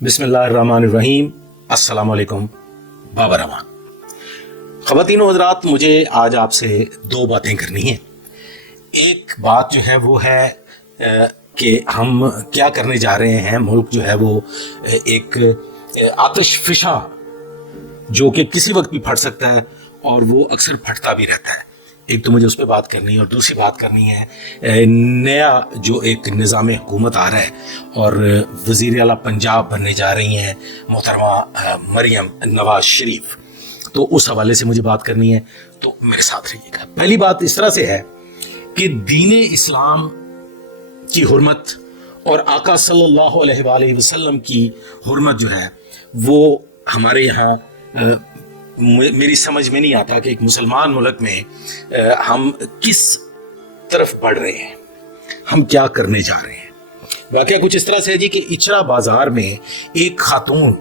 बिस्मिल्लाहिर्रहमानिर्रहीम। अस्सलाम वालेकुम बाबा रहमान। ख़वातीन व हज़रात, मुझे आज आपसे दो बातें करनी हैं। एक बात जो है वो है कि हम क्या करने जा रहे हैं। मुल्क जो है वो एक आतिश फिशा जो कि किसी वक्त भी फट सकता है और वो अक्सर फटता भी रहता है। एक तो मुझे उस पर बात करनी है और दूसरी बात करनी है नया जो एक निज़ाम हुकूमत आ रहा है और वज़ीर आला पंजाब बनने जा रही हैं मोहतरमा मरियम नवाज शरीफ। तो उस हवाले से मुझे बात करनी है, तो मेरे साथ रहिएगा। पहली बात इस तरह से है कि दीन इस्लाम की हुर्मत और आका सल्लल्लाहु अलैहि वसल्लम की हुर्मत जो है वो हमारे यहाँ मेरी समझ में नहीं आता कि एक मुसलमान मुल्क में हम किस तरफ बढ़ रहे हैं, हम क्या करने जा रहे हैं। वाकया कुछ इस तरह से है जी कि इचरा बाजार में एक खातून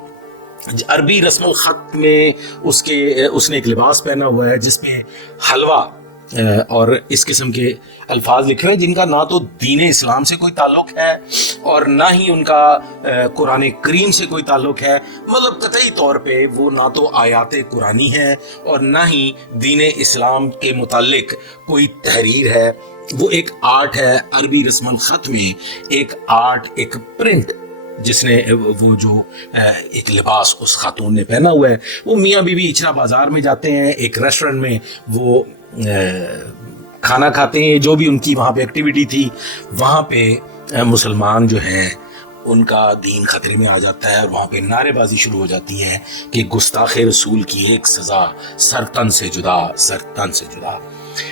अरबी रस्मुल खत में उसने एक लिबास पहना हुआ है जिसपे हलवा और इस किस्म के अल्फाज लिखे हुए जिनका ना तो दीन इस्लाम से कोई ताल्लुक है और ना ही उनका कुरान करीम से कोई ताल्लुक है। मतलब कतई तौर पे वो ना तो आयात कुरानी है और ना ही दीन इस्लाम के मुतालिक कोई तहरीर है। वो एक आर्ट है, अरबी रस्मुल खत में एक आर्ट, एक प्रिंट जिसने वो जो एक लिबास उस खातून ने पहना हुआ है। वो मियाँ बीवी इचरा बाजार में जाते हैं, एक रेस्टोरेंट में वो खाना खाते हैं, जो भी उनकी वहाँ पे एक्टिविटी थी। वहाँ पे मुसलमान जो हैं उनका दीन खतरे में आ जाता है और वहाँ पे नारेबाजी शुरू हो जाती है कि गुस्ताखे रसूल की एक सज़ा, सरतन से जुदा, सरतन से जुदा।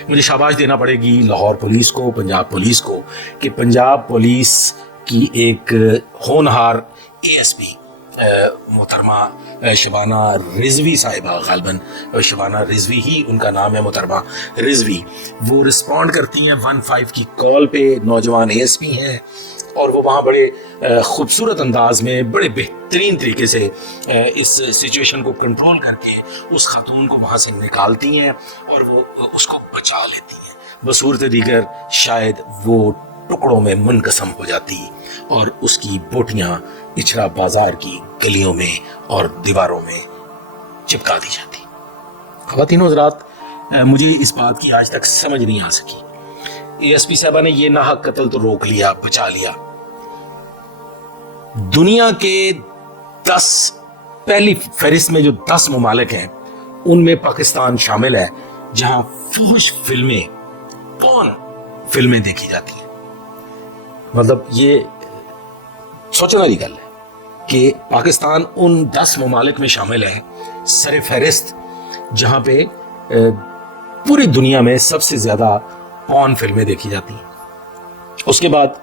मुझे शाबाश देना पड़ेगी लाहौर पुलिस को, पंजाब पुलिस को, कि पंजाब पुलिस की एक होनहार ASP मोहतरमा शबाना रिजवी साहिबा, गालिबन शबाना रिजवी ही उनका नाम है, मोहतरमा रिजवी, वो रिस्पॉन्ड करती हैं 15 की कॉल पे। नौजवान ASP हैं और वो वहाँ बड़े खूबसूरत अंदाज में, बड़े बेहतरीन तरीके से इस सिचुएशन को कंट्रोल करके उस खातून को वहाँ से निकालती हैं और वो उसको बचा लेती हैं। बसूरत दीगर शायद वो टुकड़ों में मुनकसम हो जाती और उसकी बोटियां इचरा बाजार की गलियों में और दीवारों में चिपका दी जाती। ख़वातीन हज़रात, मुझे इस बात की आज तक समझ नहीं आ सकी। ASP साहबा ने ये नाहक कत्ल तो रोक लिया, बचा लिया। दुनिया के 10 पहली फहरिस्त में जो 10 ममालिक हैं उनमें पाकिस्तान शामिल है जहां फुहश फिल्में, पॉर्न फिल्में देखी जाती हैं। मतलब ये सोचने वाली गल है कि पाकिस्तान उन 10 ममालिक में शामिल है सर फहरिस्त जहां पे पूरी दुनिया में सबसे ज्यादा पॉर्न फिल्में देखी जाती हैं। उसके बाद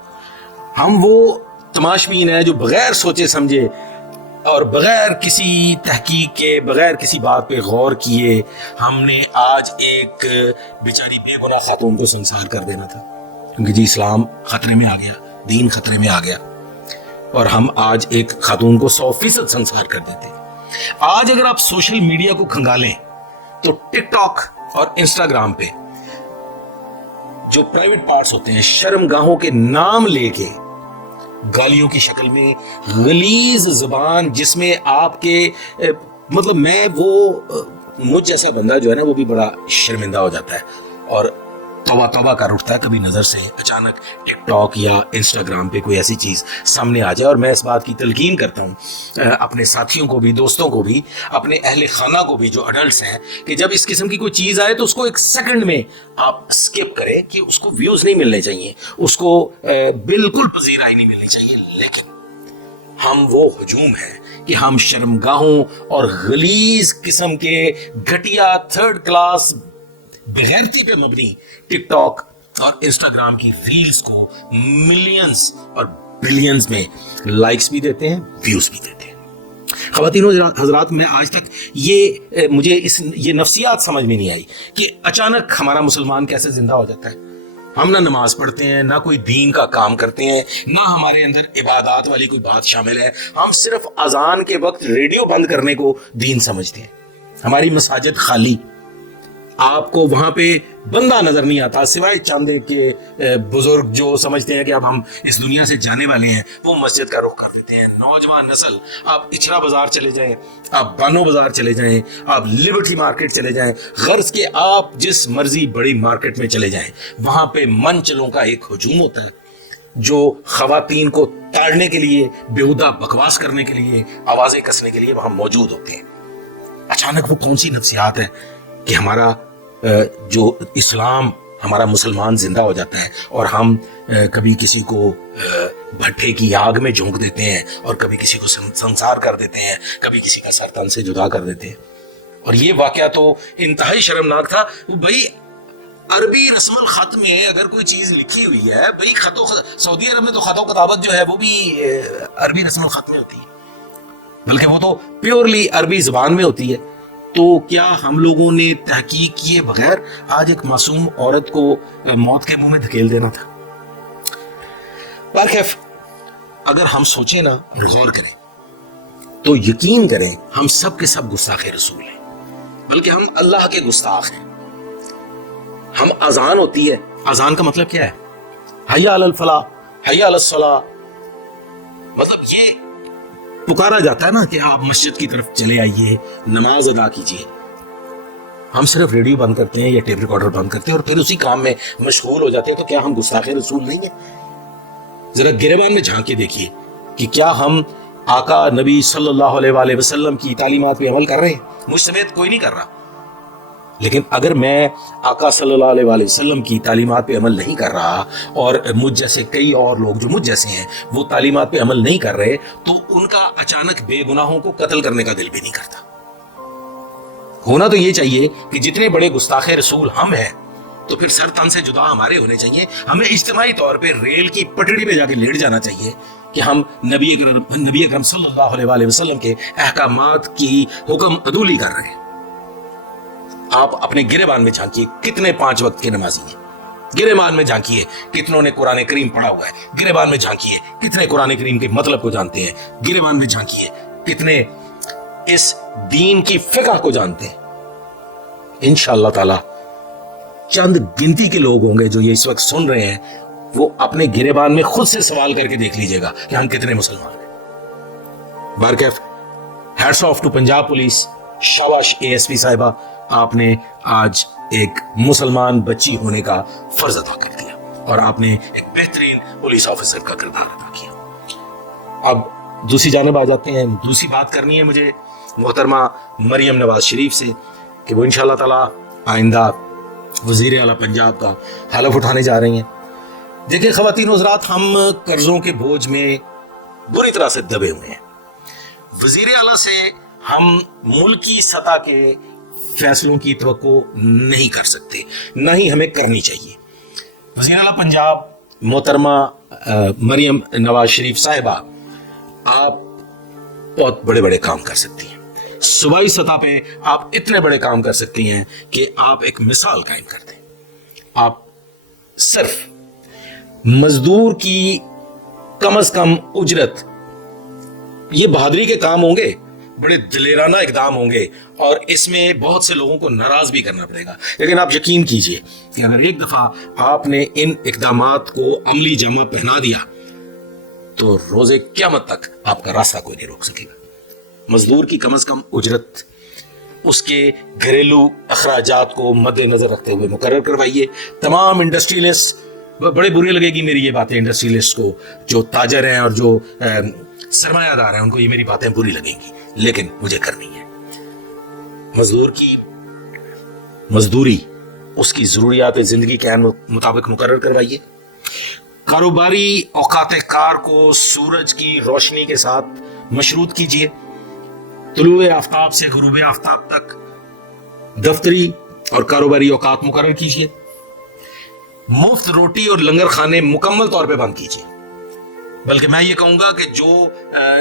हम वो तमाशबीन है जो बगैर सोचे समझे और बगैर किसी तहकीक के, बगैर किसी बात पे गौर किए हमने आज एक बेचारी बेगुनाह खातून को संसार कर देना था, क्योंकि जी इस्लाम खतरे में आ गया, दीन खतरे में आ गया और हम आज एक खातून को 100% संसार कर देते। आज अगर आप सोशल मीडिया को खंगालें तो टिकटॉक और इंस्टाग्राम पे जो प्राइवेट पार्ट्स होते हैं, शर्मगाहों के नाम लेके गालियों की शक्ल में गलीज जुबान जिसमें आपके मतलब मैं वो मुझ जैसा बंदा जो है ना वो भी बड़ा शर्मिंदा हो जाता है और तौबा तौबा कर उठता है कभी नजर से अचानक टिकटॉक या इंस्टाग्राम पे कोई ऐसी चीज सामने आ जाए। और मैं इस बात की तलकीन करता हूँ अपने साथियों को भी, दोस्तों को भी, अपने अहले खाना को भी जो अडल्ट्स हैं कि जब इस किस्म की कोई चीज आए तो उसको एक सेकंड में आप स्किप करें कि उसको व्यूज नहीं मिलने चाहिए, उसको बिल्कुल पजीरा ही नहीं मिलनी चाहिए। लेकिन हम वो हजूम है कि हम शर्मगाहों और गलीज किस्म के घटिया थर्ड क्लास बेगैरती पे मबनी टिकटॉक और इंस्टाग्राम की रील्स को मिलियंस और बिलियंस में लाइक्स भी देते हैं, व्यूज भी देते हैं। ख़वातीन हज़रात, मैं आज तक मुझे ये नफ्सियात समझ में नहीं आई कि अचानक हमारा मुसलमान कैसे जिंदा हो जाता है। हम ना नमाज पढ़ते हैं, ना कोई दीन का काम करते हैं, ना हमारे अंदर इबादत वाली कोई बात शामिल है। हम सिर्फ अजान के वक्त रेडियो बंद करने को दीन समझते हैं। हमारी मसाजिद खाली, آپ کو وہاں پہ بندہ نظر نہیں آتا سوائے چند کے بزرگ جو سمجھتے ہیں کہ اب ہم اس دنیا سے جانے والے ہیں، وہ مسجد کا رخ کر دیتے ہیں۔ نوجوان نسل، آپ اچھرا بازار چلے جائیں، آپ بانو بازار چلے جائیں، آپ لبرٹی مارکیٹ چلے جائیں، غرض کہ آپ جس مرضی بڑی مارکیٹ میں چلے جائیں، وہاں پہ منچلوں کا ایک ہجوم ہوتا ہے جو خواتین کو تاڑنے کے لیے، بیہودہ بکواس کرنے کے لیے، آوازیں کسنے کے لیے وہاں موجود ہوتے ہیں۔ اچانک وہ کون سی نفسیات ہے کہ ہمارا جو اسلام، ہمارا مسلمان زندہ ہو جاتا ہے اور ہم کبھی کسی کو بھٹے کی آگ میں جھونک دیتے ہیں اور کبھی کسی کو سنسار کر دیتے ہیں، کبھی کسی کا سر تن سے جدا کر دیتے ہیں۔ اور یہ واقعہ تو انتہائی شرمناک تھا۔ بھائی عربی رسم الخط میں اگر کوئی چیز لکھی ہوئی ہے، بھائی سعودی عرب میں تو خط و کتابت جو ہے وہ بھی عربی رسم الخط میں ہوتی ہے، بلکہ وہ تو پیورلی عربی زبان میں ہوتی ہے، تو کیا ہم لوگوں نے تحقیق کیے بغیر آج ایک معصوم عورت کو موت کے منہ میں دھکیل دینا تھا؟ برخلاف اگر ہم سوچیں نا اور غور کریں تو یقین کریں ہم سب کے سب گستاخ رسول ہیں، بلکہ ہم اللہ کے گستاخ ہیں۔ ہم اذان ہوتی ہے، اذان کا مطلب کیا ہے؟ حی علی الفلاح، حی علی الصلاح، مطلب یہ پکارا جاتا ہے نا کہ آپ مسجد کی طرف چلے آئیے، نماز ادا کیجیے۔ ہم صرف ریڈیو بند کرتے ہیں یا ٹیپ ریکارڈر بند کرتے ہیں اور پھر اسی کام میں مشغول ہو جاتے ہیں، تو کیا ہم گستاخ رسول نہیں ہیں؟ ذرا گریبان میں جھانک کے دیکھیے کہ کیا ہم آقا نبی صلی اللہ علیہ وآلہ وسلم کی تعلیمات پہ عمل کر رہے ہیں؟ مجھ سمیت کوئی نہیں کر رہا، لیکن اگر میں آقا صلی اللہ علیہ وآلہ وسلم کی تعلیمات پہ عمل نہیں کر رہا اور مجھ جیسے کئی اور لوگ جو مجھ جیسے ہیں وہ تعلیمات پہ عمل نہیں کر رہے، تو ان کا اچانک بے گناہوں کو قتل کرنے کا دل بھی نہیں کرتا۔ ہونا تو یہ چاہیے کہ جتنے بڑے گستاخ رسول ہم ہیں تو پھر سر تن سے جدا ہمارے ہونے چاہیے، ہمیں اجتماعی طور پہ ریل کی پٹڑی پہ جا کے لیٹ جانا چاہیے کہ ہم نبی اکرم صلی اللہ علیہ وآلہ وسلم کے احکامات کی حکم عدولی کر رہے ہیں۔ آپ اپنے گریبان میں جھانکیے کتنے 5 وقت کے نمازی ہیں، گریبان میں جھانکیے کتنوں نے قرآن کریم پڑھا ہوا ہے، گریبان میں جھانکیے کتنے قرآن کریم کے مطلب کو جانتے ہیں، گریبان میں جھانکیے کتنے اس دین کی فقہ کو جانتے ہیں۔ انشاءاللہ تعالی چند گنتی کے لوگ ہوں گے جو یہ اس وقت سن رہے ہیں، وہ اپنے گریبان میں خود سے سوال کر کے دیکھ لیجئے گا کہ ہم کتنے مسلمان ہیں۔ بارکیف hats off to Punjab police, شاباش اے ایس پی صاحبہ، آپ نے آج ایک مسلمان بچی ہونے کا فرض ادا کر دیا اور آپ نے ایک بہترین پولیس آفیسر کا کردار ادا کیا۔ اب دوسری جانب آ جاتے ہیں، دوسری بات کرنی ہے مجھے محترمہ مریم نواز شریف سے کہ وہ انشاءاللہ تعالی آئندہ وزیر اعلیٰ پنجاب کا حلف اٹھانے جا رہی ہیں۔ دیکھیں خواتین و حضرات، ہم قرضوں کے بوجھ میں بری طرح سے دبے ہوئے ہیں۔ وزیر اعلیٰ سے ہم ملکی سطح کے فیصلوں کی توقع نہیں کر سکتے، نہ ہی ہمیں کرنی چاہیے۔ وزیر اعلیٰ پنجاب محترمہ مریم نواز شریف صاحبہ، آپ بہت بڑے بڑے کام کر سکتی ہیں، صوبائی سطح پہ آپ اتنے بڑے کام کر سکتی ہیں کہ آپ ایک مثال قائم کر دیں۔ آپ صرف مزدور کی کم از کم اجرت، یہ بہادری کے کام ہوں گے، بڑے دلیرانہ اقدام ہوں گے اور اس میں بہت سے لوگوں کو ناراض بھی کرنا پڑے گا، لیکن آپ یقین کیجئے کہ اگر ایک دفعہ آپ نے ان اقدامات کو عملی جامہ پہنا دیا تو روز قیامت تک آپ کا راستہ کوئی نہیں روک سکے گا۔ مزدور کی کم از کم اجرت اس کے گھریلو اخراجات کو مد نظر رکھتے ہوئے مقرر کروائیے۔ تمام انڈسٹریلسٹ، بڑے برے لگے گی میری یہ باتیں انڈسٹریلسٹ کو، جو تاجر ہیں اور جو سرمایہ دار ہیں، ان کو یہ میری باتیں بری لگیں گی، لیکن مجھے کرنی ہے۔ مزدور کی مزدوری اس کی ضروریات زندگی کے مطابق مقرر کروائیے۔ کاروباری اوقات کار کو سورج کی روشنی کے ساتھ مشروط کیجیے۔ طلوع آفتاب سے غروب آفتاب تک دفتری اور کاروباری اوقات مقرر کیجیے۔ مفت روٹی اور لنگر خانے مکمل طور پہ بند کیجیے، بلکہ میں یہ کہوں گا کہ جو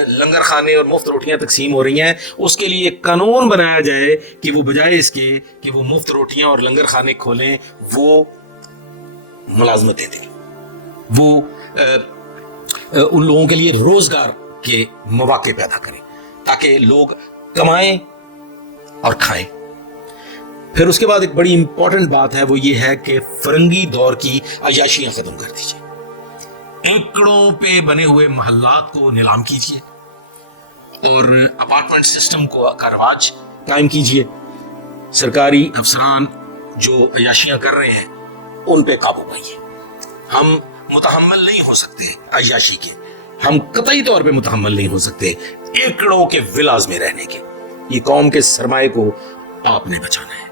لنگر خانے اور مفت روٹیاں تقسیم ہو رہی ہیں اس کے لیے قانون بنایا جائے کہ وہ بجائے اس کے کہ وہ مفت روٹیاں اور لنگر خانے کھولیں، وہ ملازمتیں دیں، وہ ان لوگوں کے لیے روزگار کے مواقع پیدا کریں تاکہ لوگ کمائیں اور کھائیں۔ फिर उसके बाद एक बड़ी इंपॉर्टेंट बात है, वो ये है कि फरंगी दौर की अय्याशियां खत्म कर दीजिए। एकड़ों पे बने हुए महल्लात को नीलाम कीजिए और अपार्टमेंट सिस्टम का रवाज कायम कीजिए। सरकारी अफसरान जो अय्याशियां कर रहे हैं उन पे काबू पाइए। हम मुतहम्मिल नहीं हो सकते अय्याशी के, हम कतई तौर पे मुतहम्मिल नहीं हो सकते एकड़ों के विलाज में रहने के। ये कौम के सरमाए को आपने बचाना है।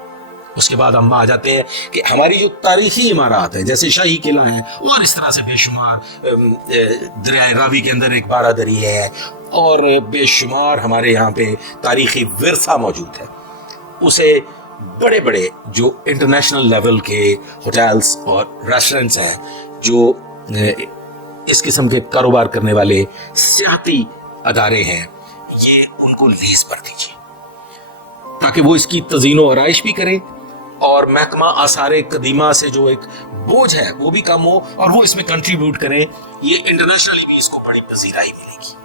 उसके बाद हम आ जाते हैं कि हमारी जो तारीखी इमारत है, जैसे शाही किला है और इस तरह से बेशुमार, दरियाए रावी के अंदर एक बारादरी है और बेशुमार हमारे यहाँ पे तारीखी विरसा मौजूद है। उसे बड़े बड़े जो इंटरनेशनल लेवल के होटल्स और रेस्टोरेंट्स हैं, जो इस किस्म के कारोबार करने वाले सियाती अदारे हैं, ये उनको लीज पर दीजिए ताकि वो इसकी तज़ीनो आराइश भी करें और महकमा आसारे कदीमा से जो एक बोझ है वो भी कम हो और वो इसमें कंट्रीब्यूट करें। ये इंटरनेशनली भी इसको बड़ी पजीराई मिलेगी।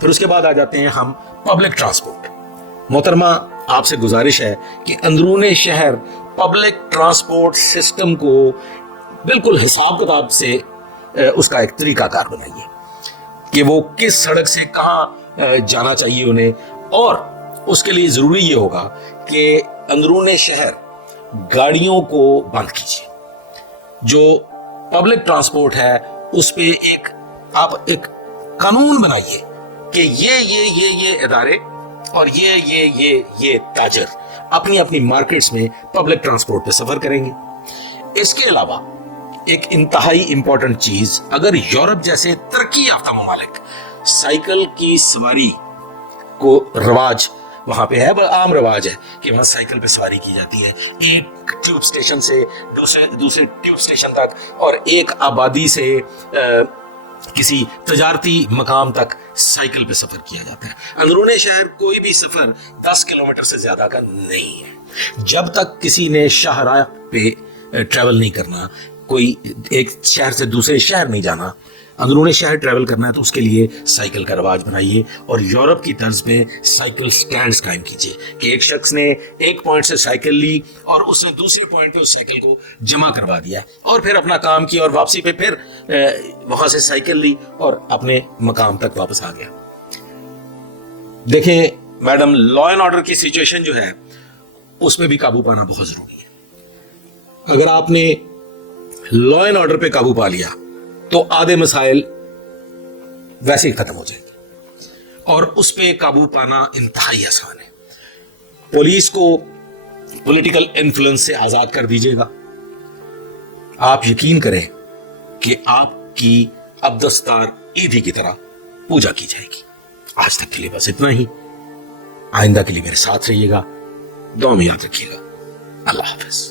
फिर उसके बाद आ जाते हैं हम पब्लिक ट्रांसपोर्ट। मोहतरमा, आपसे गुजारिश है कि अंदरूने शहर पब्लिक ट्रांसपोर्ट सिस्टम को बिल्कुल हिसाब किताब से उसका एक तरीकाकार बनाइए कि वो किस सड़क से कहाँ जाना चाहिए उन्हें। और उसके लिए जरूरी ये होगा कि अंदरूने शहर गाड़ियों को बंद कीजिए। जो पब्लिक ट्रांसपोर्ट है उस पे आप एक कानून बनाइए कि ये इदारे और ये ताजर अपनी अपनी मार्केट्स में पब्लिक ट्रांसपोर्ट पे सफर करेंगे। इसके अलावा एक इंतहाई इंपॉर्टेंट चीज, अगर यूरोप जैसे तरक्की याफ्ता ममालिक साइकिल की सवारी को रवाज वहां पे है, बड़ा आम रवाज है कि वहां साइकिल पे सवारी की जाती है, एक ट्यूब स्टेशन से दूसरे ट्यूब स्टेशन तक और एक आबादी से किसी तजारती मकाम तक साइकिल पे सफर किया जाता है। अंदरूने शहर कोई भी सफर 10 किलोमीटर से ज्यादा का नहीं है। जब तक किसी ने शाहराह पे ट्रैवल नहीं करना, कोई एक शहर से दूसरे शहर नहीं जाना, अंदरूने शहर ट्रैवल करना है, तो उसके लिए साइकिल का रवाज बनाइए और यूरोप की तर्ज में साइकिल स्टैंड्स कायम कीजिए कि एक शख्स ने एक पॉइंट से साइकिल ली और उसने दूसरे पॉइंट पे उस साइकिल को जमा करवा दिया और फिर अपना काम किया और वापसी पे फिर वहां से साइकिल ली और अपने मकाम तक वापस आ गया। देखें मैडम, लॉ एंड ऑर्डर की सिचुएशन जो है उसमें भी काबू पाना बहुत जरूरी है। अगर आपने लॉ एंड ऑर्डर पे काबू पा लिया तो आधे मसाइल वैसे ही खत्म हो जाएंगे और उस पे काबू पाना इंतहाई आसान है। पुलिस को पॉलिटिकल इन्फ्लुएंस से आजाद कर दीजिएगा। आप यकीन करें कि आपकी अब दस्तार ईदी की तरह पूजा की जाएगी। आज तक के लिए बस इतना ही। आइंदा के लिए मेरे साथ रहिएगा, दुआ में याद रखिएगा। अल्लाह हाफिज।